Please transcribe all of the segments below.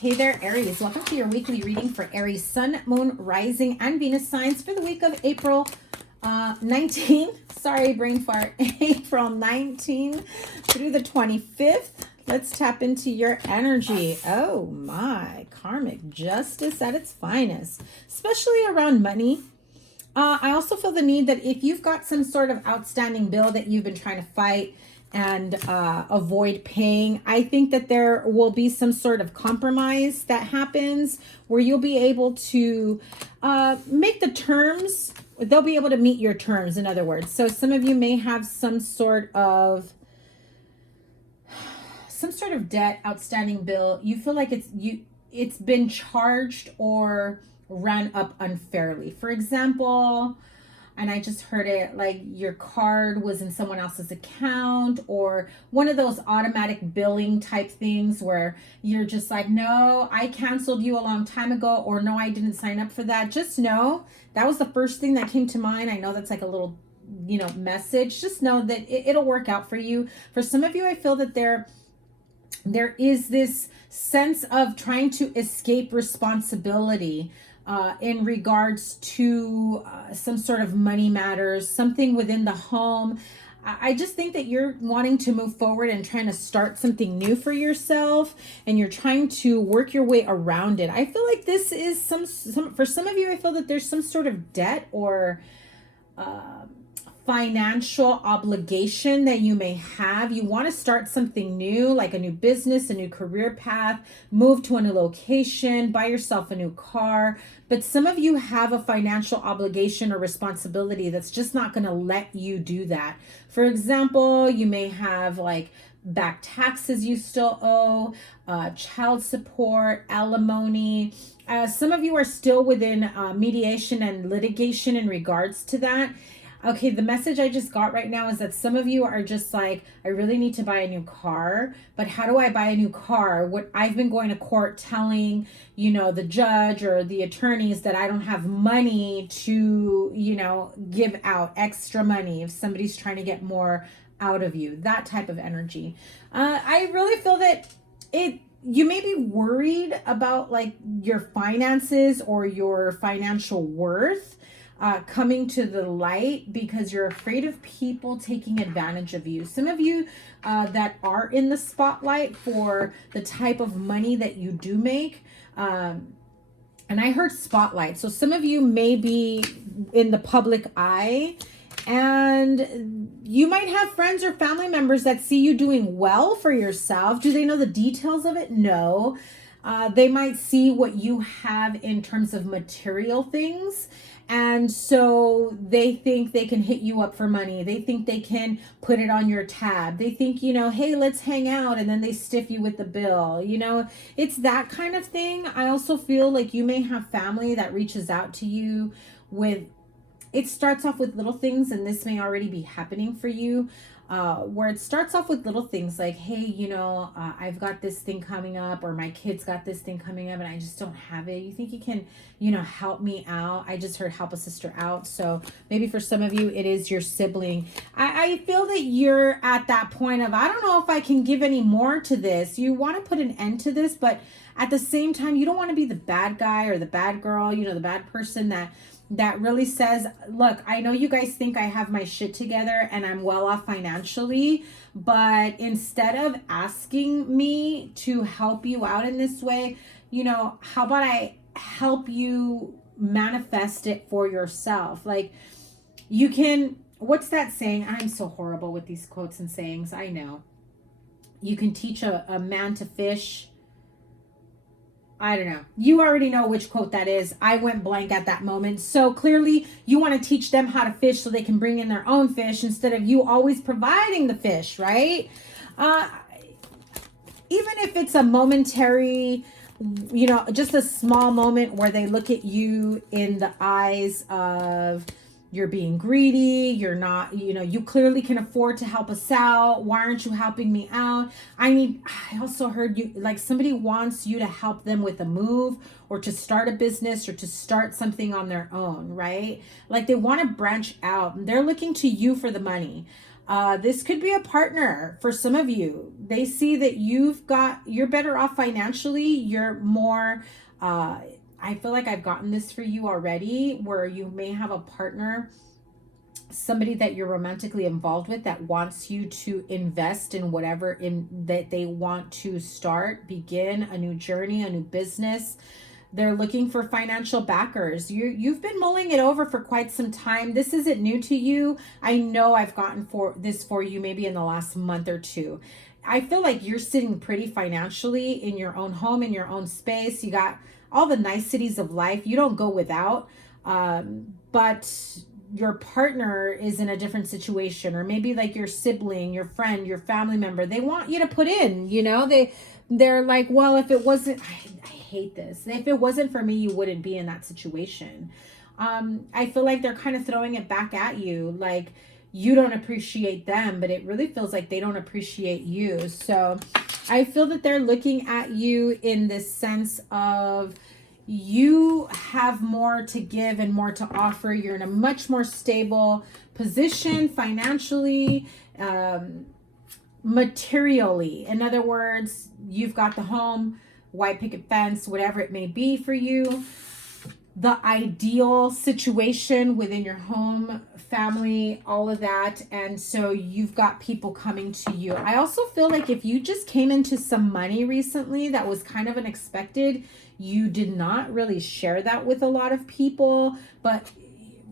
Hey there, Aries. Welcome to your weekly reading for Aries Sun, Moon, Rising, and Venus signs for the week of April 19. Sorry, brain fart. April 19 through the 25th. Let's tap into your energy. Oh my, karmic justice at its finest, especially around money. I also feel the need that if you've got some sort of outstanding bill that you've been trying to fight and avoid paying, I think that there will be some sort of compromise that happens where you'll be able to make the terms. They'll be able to meet your terms, in other words. So some of you may have some sort of debt, outstanding bill. You feel like it's been charged or ran up unfairly. For example, and I just heard it, like your card was in someone else's account, or one of those automatic billing type things where you're just like, no, I canceled you a long time ago, or no, I didn't sign up for that. Just know that was the first thing that came to mind. I know that's like a little, message. Just know that it'll work out for you. For some of you, I feel that there is this sense of trying to escape responsibility in regards to some sort of money matters, something within the home. I just think that you're wanting to move forward and trying to start something new for yourself, and you're trying to work your way around it. I feel like this is for some of you, I feel that there's some sort of debt or financial obligation that you may have. You want to start something new, like a new business, a new career path, move to a new location, buy yourself a new car. But some of you have a financial obligation or responsibility that's just not going to let you do that. For example, you may have like back taxes you still owe, child support, alimony. Some of you are still within mediation and litigation in regards to that. Okay, the message I just got right now is that some of you are just like, I really need to buy a new car, but how do I buy a new car? What I've been going to court telling, the judge or the attorneys that I don't have money to, give out extra money if somebody's trying to get more out of you, that type of energy. I really feel that you may be worried about like your finances or your financial worth coming to the light because you're afraid of people taking advantage of you. Some of you that are in the spotlight for the type of money that you do make, and I heard spotlight. So some of you may be in the public eye, and you might have friends or family members that see you doing well for yourself. Do they know the details of it? No. They might see what you have in terms of material things. And so they think they can hit you up for money. They think they can put it on your tab. They think, hey, let's hang out. And then they stiff you with the bill. It's that kind of thing. I also feel like you may have family that reaches out to you with, it starts off with little things, and this may already be happening for you. Where it starts off with little things like, hey, I've got this thing coming up, or my kid's got this thing coming up and I just don't have it. You think you can, help me out? I just heard help a sister out. So maybe for some of you, it is your sibling. I feel that you're at that point of, I don't know if I can give any more to this. You want to put an end to this, but at the same time, you don't want to be the bad guy or the bad girl, the bad person that really says, look, I know you guys think I have my shit together and I'm well off financially, but instead of asking me to help you out in this way, how about I help you manifest it for yourself? Like you can, what's that saying? I'm so horrible with these quotes and sayings. I know. You can teach a man to fish. I don't know. You already know which quote that is. I went blank at that moment. So clearly you want to teach them how to fish so they can bring in their own fish instead of you always providing the fish, right? Even if it's a momentary, just a small moment where they look at you in the eyes of, you're being greedy, you're not, you clearly can afford to help us out. Why aren't you helping me out? I also heard you, like somebody wants you to help them with a move or to start a business or to start something on their own, right? Like they want to branch out. They're looking to you for the money. This could be a partner for some of you. They see that you're better off financially. You're more, I feel like I've gotten this for you already, where you may have a partner, somebody that you're romantically involved with, that wants you to invest in whatever that they want to start, begin a new journey, a new business. They're looking for financial backers. You've been mulling it over for quite some time. This isn't new to you. I know I've gotten this for you maybe in the last month or two. I feel like you're sitting pretty financially in your own home, in your own space. You got all the niceties of life. You don't go without, but your partner is in a different situation, or maybe like your sibling, your friend, your family member. They want you to put in, they're like, well, if it wasn't, I hate this. If it wasn't for me, you wouldn't be in that situation. I feel like they're kind of throwing it back at you. Like, you don't appreciate them, but it really feels like they don't appreciate you. So I feel that they're looking at you in this sense of, you have more to give and more to offer. You're in a much more stable position financially, materially. In other words, you've got the home, white picket fence, whatever it may be for you, the ideal situation within your home, family, all of that. And so you've got people coming to you. I also feel like if you just came into some money recently that was kind of unexpected, you did not really share that with a lot of people, but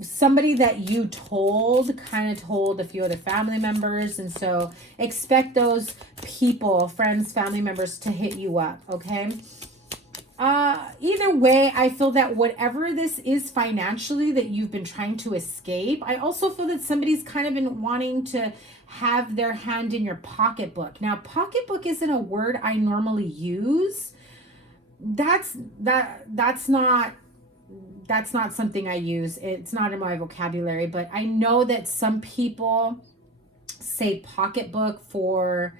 somebody that you kind of told a few other family members. And so expect those people, friends, family members, to hit you up. Okay. Either way, I feel that whatever this is financially that you've been trying to escape, I also feel that somebody's kind of been wanting to have their hand in your pocketbook. Now, pocketbook isn't a word I normally use. That's not something I use. It's not in my vocabulary, but I know that some people say pocketbook for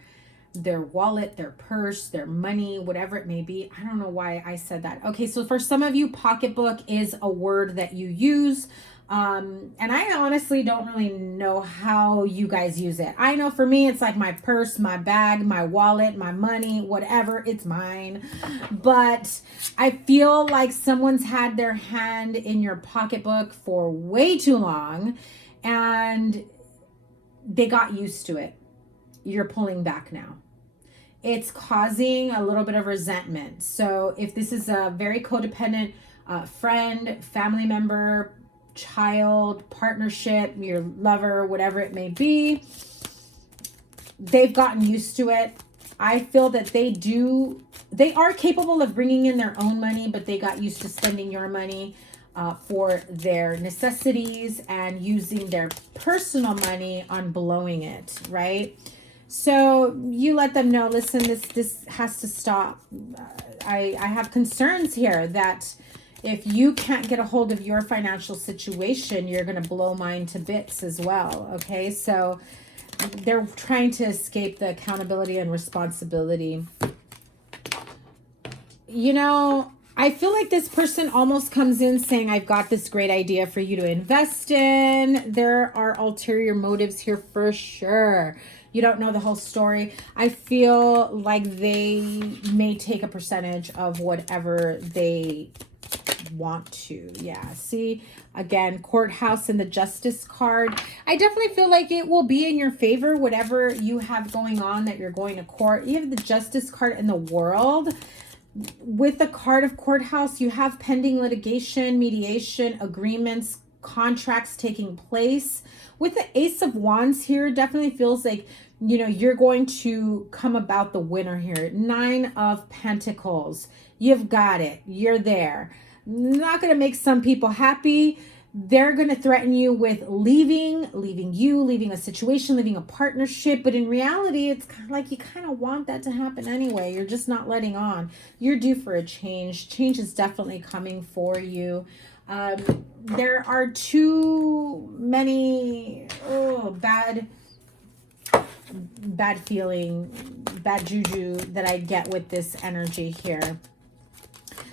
their wallet, their purse, their money, whatever it may be. I don't know why I said that. Okay, so for some of you, pocketbook is a word that you use. And I honestly don't really know how you guys use it. I know for me, it's like my purse, my bag, my wallet, my money, whatever, it's mine. But I feel like someone's had their hand in your pocketbook for way too long and they got used to it. You're pulling back now. It's causing a little bit of resentment. So if this is a very codependent friend, family member, child, partnership, your lover, whatever it may be, they've gotten used to it. I feel that they are capable of bringing in their own money, but they got used to spending your money for their necessities and using their personal money on blowing it, right? So you let them know, listen, this has to stop. I have concerns here that if you can't get a hold of your financial situation, you're going to blow mine to bits as well. Okay, so they're trying to escape the accountability and responsibility. I feel like this person almost comes in saying, I've got this great idea for you to invest in. There are ulterior motives here for sure. You don't know the whole story. I feel like they may take a percentage of whatever they want to. Yeah, see, again, courthouse and the justice card. I definitely feel like it will be in your favor, whatever you have going on, that you're going to court. You have the justice card in the world. With the card of courthouse, you have pending litigation, mediation, agreements, contracts taking place. With the Ace of Wands here, definitely feels like, you're going to come about the winner here. 9 of Pentacles. You've got it. You're there. Not going to make some people happy. They're going to threaten you with leaving a situation, leaving a partnership. But in reality, it's kind of like you kind of want that to happen anyway. You're just not letting on. You're due for a change. Change is definitely coming for you. There are too many bad feeling, bad juju that I get with this energy here.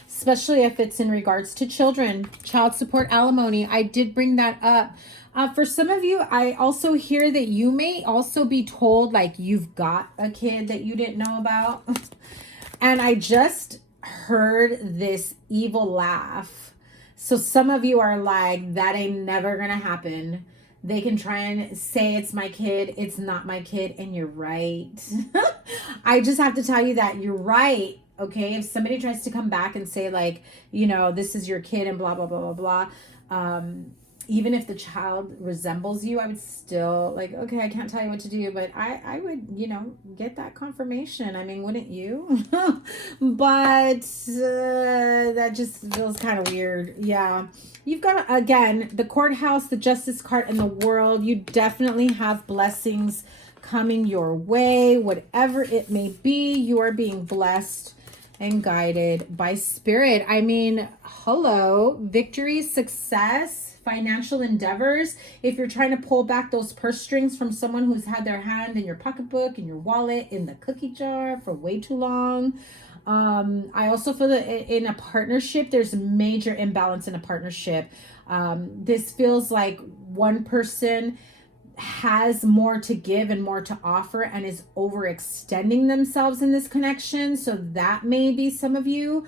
Especially if it's in regards to children, child support, alimony. I did bring that up For some of you, I also hear that you may also be told like you've got a kid that you didn't know about. And I just heard this evil laugh. So some of you are like, that ain't never gonna happen. They can try and say it's my kid. It's not my kid. And you're right. I just have to tell you that you're right. Okay. If somebody tries to come back and say like, you know, this is your kid and blah, blah, blah, blah, blah. Even if the child resembles you, I would still like, okay, I can't tell you what to do, but I would, you know, get that confirmation. I mean, wouldn't you? But that just feels kind of weird. Yeah. You've got, again, the courthouse, the justice card, and the world. You definitely have blessings coming your way. Whatever it may be, you are being blessed and guided by spirit. I mean, hello, victory, success, financial endeavors. If you're trying to pull back those purse strings from someone who's had their hand in your pocketbook, in your wallet, in the cookie jar for way too long. I also feel that in a partnership, there's a major imbalance in a partnership. This feels like one person has more to give and more to offer and is overextending themselves in this connection. So that may be some of you.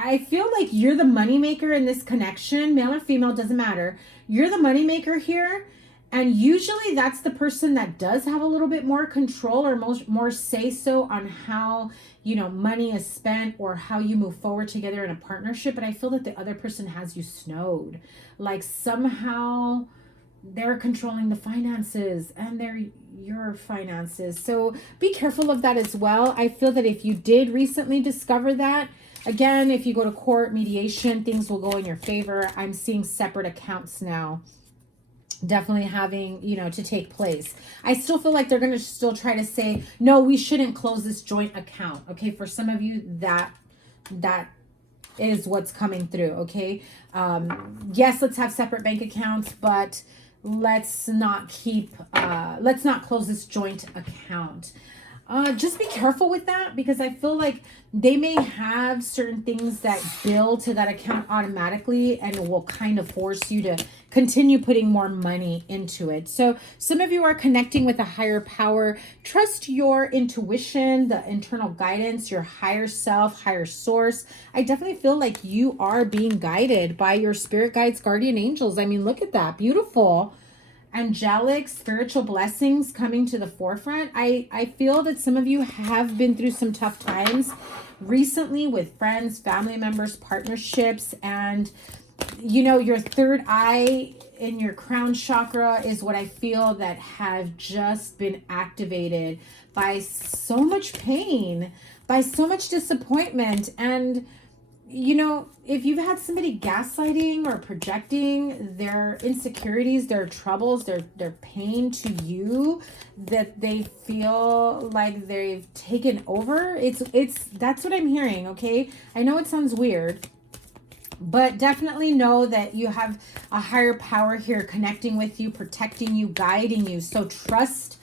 I feel like you're the moneymaker in this connection, male or female, doesn't matter. You're the moneymaker here. And usually that's the person that does have a little bit more control or more say so on how, you know, money is spent or how you move forward together in a partnership. But I feel that the other person has you snowed. Like somehow they're controlling the finances and they're your finances. So be careful of that as well. I feel that if you did recently discover that, again, if you go to court, mediation, things will go in your favor. I'm seeing separate accounts now definitely having, you know, to take place. I still feel like they're going to still try to say, no, we shouldn't close this joint account. Okay. For some of you, that is what's coming through. Okay. Yes, let's have separate bank accounts, but let's not close this joint account. Just be careful with that because I feel like they may have certain things that bill to that account automatically and will kind of force you to continue putting more money into it. So some of you are connecting with a higher power. Trust your intuition, the internal guidance, your higher self, higher source. I definitely feel like you are being guided by your spirit guides, guardian angels. I mean, look at that. Beautiful. Angelic spiritual blessings coming to the forefront. I feel that some of you have been through some tough times recently with friends, family members, partnerships, and you know, your third eye in your crown chakra is what I feel that have just been activated by so much pain, by so much disappointment. And you know, if you've had somebody gaslighting or projecting their insecurities, their troubles, their pain to you, that they feel like they've taken over, it's that's what I'm hearing. Okay, I know it sounds weird, but definitely know that you have a higher power here connecting with you, protecting you, guiding you. So trust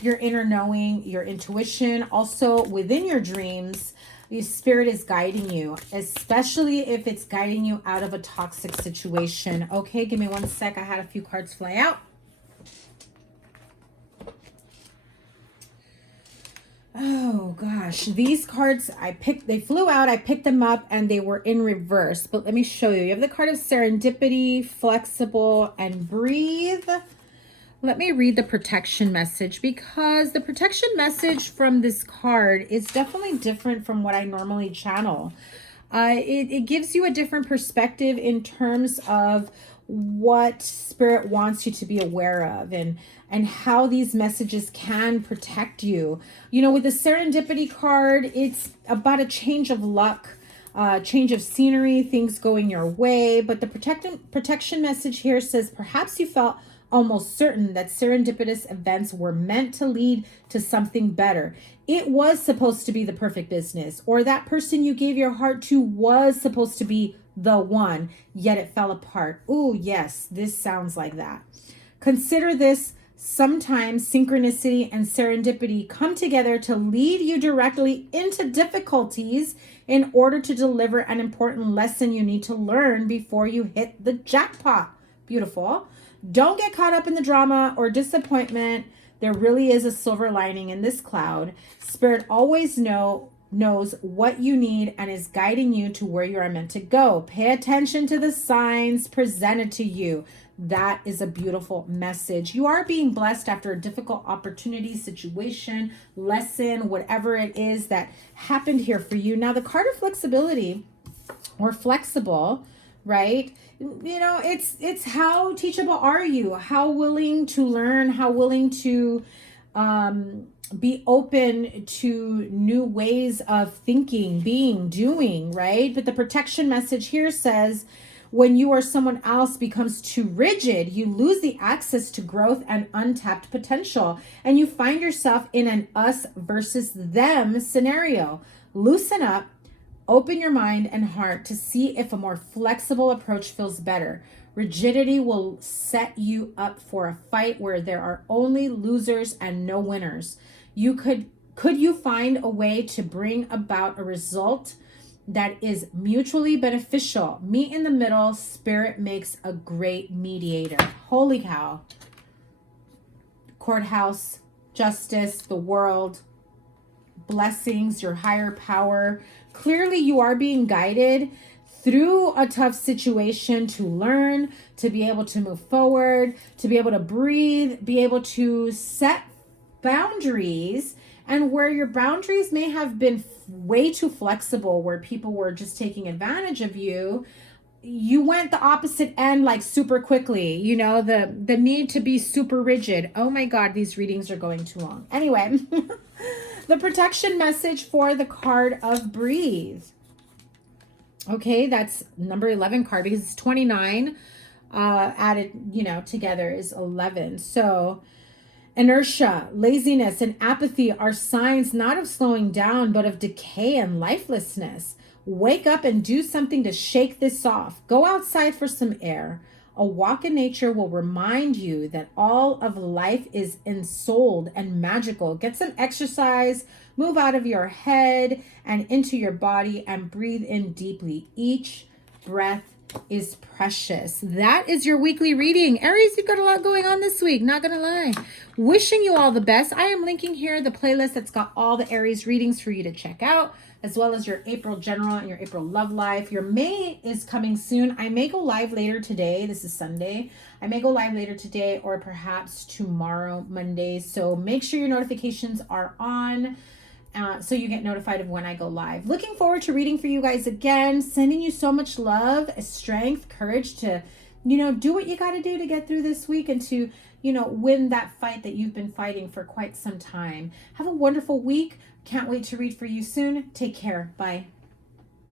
your inner knowing, your intuition. Also within your dreams, your spirit is guiding you, especially if it's guiding you out of a toxic situation. Okay, give me one sec. I had a few cards fly out. Oh gosh, these cards they flew out, I picked them up and they were in reverse. But let me show you. You have the card of serendipity, flexible, and breathe. Let me read the protection message because the protection message from this card is definitely different from what I normally channel. It gives you a different perspective in terms of what spirit wants you to be aware of and how these messages can protect you. You know, with the serendipity card, it's about a change of luck, change of scenery, things going your way. But the protection message here says, perhaps you felt almost certain that serendipitous events were meant to lead to something better. It was supposed to be the perfect business, or that person you gave your heart to was supposed to be the one, yet it fell apart. Oh, yes, this sounds like that. Consider this Sometimes synchronicity and serendipity come together to lead you directly into difficulties in order to deliver an important lesson you need to learn before you hit the jackpot. Beautiful. Don't get caught up in the drama or disappointment. There really is a silver lining in this cloud. Spirit always knows what you need and is guiding you to where you are meant to go. Pay attention to the signs presented to you. That is a beautiful message. You are being blessed after a difficult opportunity, situation, lesson, whatever it is that happened here for you. Now, the card of flexibility or flexible, right? You know, it's how teachable are you? How willing to learn? How willing to be open to new ways of thinking, being, doing, right? But the protection message here says, when you or someone else becomes too rigid, you lose the access to growth and untapped potential, and you find yourself in an us versus them scenario. Loosen up, open your mind and heart to see if a more flexible approach feels better. Rigidity will set you up for a fight where there are only losers and no winners. Could you find a way to bring about a result that is mutually beneficial? Meet in the middle. Spirit makes a great mediator. Holy cow. Courthouse, justice, the world, blessings, your higher power. Clearly you are being guided through a tough situation to learn, to be able to move forward, to be able to breathe, be able to set boundaries. And where your boundaries may have been way too flexible, where people were just taking advantage of you, you went the opposite end like super quickly. You know, the need to be super rigid. Oh my God, these readings are going too long. Anyway, the protection message for the card of breathe. Okay, that's number 11 card because it's 29 added, you know, together is 11. So inertia, laziness, and apathy are signs not of slowing down, but of decay and lifelessness. Wake up and do something to shake this off. Go outside for some air. A walk in nature will remind you that all of life is ensouled and magical. Get some exercise, move out of your head and into your body, and breathe in deeply. Each breath is precious. That is your weekly reading. Aries, you've got a lot going on this week, not gonna lie. Wishing you all the best. I am linking here the playlist that's got all the Aries readings for you to check out, as well as your April general and your April love life. Your May is coming soon. I may go live later today. This is Sunday. I may go live later today or perhaps tomorrow, Monday. So make sure your notifications are on. So you get notified of when I go live. Looking forward to reading for you guys again. Sending you so much love, strength, courage to, you know, do what you got to do to get through this week and to, you know, win that fight that you've been fighting for quite some time. Have a wonderful week. Can't wait to read for you soon. Take care. Bye.